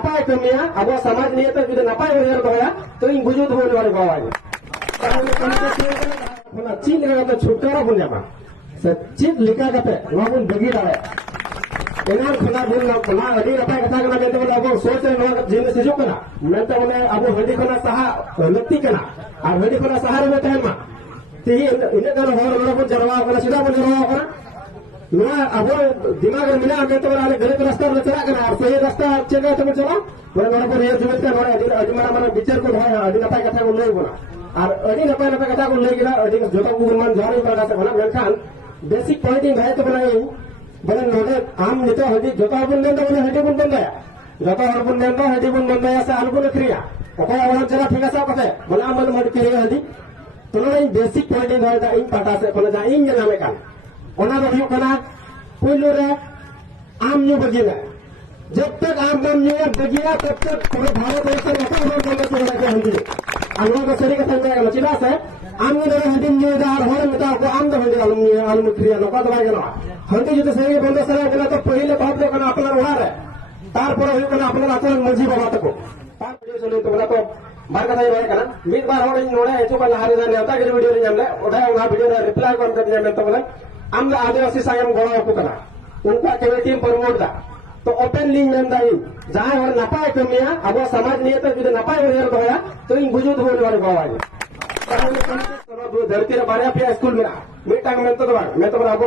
नपाय कमिया अब समाज निये तो जुदे नपाय उयहर दोया तो इन बुजुद बोले वाले बावाई चीज लगा छुटकारा बन जामा से चीज लिखा करते वहां बन बगी दावे एनार खना बुन ना अडी नपाय कथा कना बेते बोले अब सोच रे नवा जिन से जो कना मैं तो बोले अब हडी खना सहा लत्ती कना और हडी खना सहारे में तहन मा ती इने कर होर बन जरवा कना सीधा बन जरवा कना ना अब दिमाग में मिला मैं तो बोले गलत रास्ता में चला कना और सही रास्ता चेगा तुम चला बोले नोड़ा पर ये जुमत का नोड़ा अडी मारा विचार को भाई अडी नपाय कथा को नहीं बोला और अडी नपाय कथा को नहीं गिरा अडी जोता को मन जारी पर से बोला मेनखान बेसिक पॉइंटिंग है तो बोले बोले नोडे आम नितो हडी जोता बन देंदा बोले हडी बन देंदा जोता हर बन देंदा हडी बन देंदा से आलबो क्रिया ओको आवण चला ठीक है कथे बोले आम मन क्रिया हडी तो नोडे बेसिक पॉइंटिंग है दा इन पाटा से बोले जा इन नामे कान ओना दो हुयो कना पुइलो रे आम न्यू बगिना जब तक आम नाम न्यू बगिया तब तक पूरे भारत देश में अपन होर बंद कर रहा है हडी आलू को सरी कथा में चिदा से आम न्यू रे हडी न्यू दार होर में ता को आम दो हडी आलू क्रिया नो का दबाई गनो हडी जते सरी बंद सरा गला तो पहिले बात दो कना अपन उड़ा रे तार पर हुयो कना अपन आचरण मर्जी बाबा तको तार वीडियो चलो तो बोला तो बार कथा ही कना मिद बार होड़ नोडे हेचो का लहारे जाने आता के वीडियो रे हमले ओडा ओना वीडियो रे रिप्लाई कोन कर दिया तो बोले आम आदिवासी सायम गणो को कना उनका केवल टीम प्रमोट दा तो ओपन लिंक में दाई जहां और नपाय कमिया अब समाज निये तो जुदे नपाय उयहर दोया तो इन बुजुद बोले वाले बावाई धरती रे बारे पे स्कूल में मीटांग में तो मैं तो अब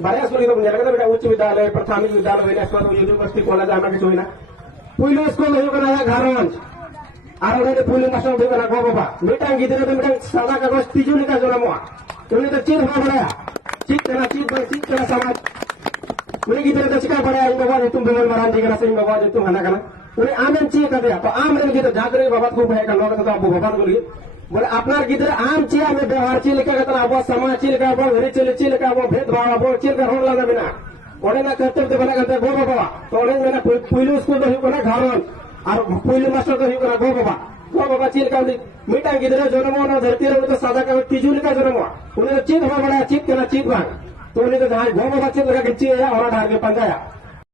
बारे स्कूल तो नेलगा बेटा उच्च विद्यालय प्राथमिक विद्यालय विलासपुर यूनिवर्सिटी कॉलेज आमा के छोइना पुइलो स्कूल हो कना घरवंज आरो रे पुइलो मास्टर हो कना गो बाबा मीटांग गिदरे तो मीटांग सादा कागज तिजुली का जन्मवा उन्हें तो चीज हो बड़ा चीज कना समाज उन्हें गिदरे तो चिका बड़ा इन बाबा तुम बेमन मारान जी कना से इन बाबा तुम हना कना उन्हें आमेन ची कर दिया तो आम रे गिदरे जागरे बाबा खूब है कना तो अब बाबा बोली बोले अपना गिदरे आम चिया में व्यवहार ची लेके कतना अब समाज ची लेके अब घरे ची लेके अब भेदभाव अब ची लेके होड़ लगा बिना ओने ना करते तो बना करते गो बाबा तो ओने में ना पुइलो स्कूल तो हियो कना घरवन और पुइलो मास्टर तो हियो कना गो बाबा ची लेके मीटा गिदरे जन्मो ना धरती रे तो सादा का तिजुल का जन्मो उन्हें चीज हो बड़ा चीज कना चीज बा तो उन्हें तो जहां गो बाबा चीज लगा के ची है और ढाल के पंजाया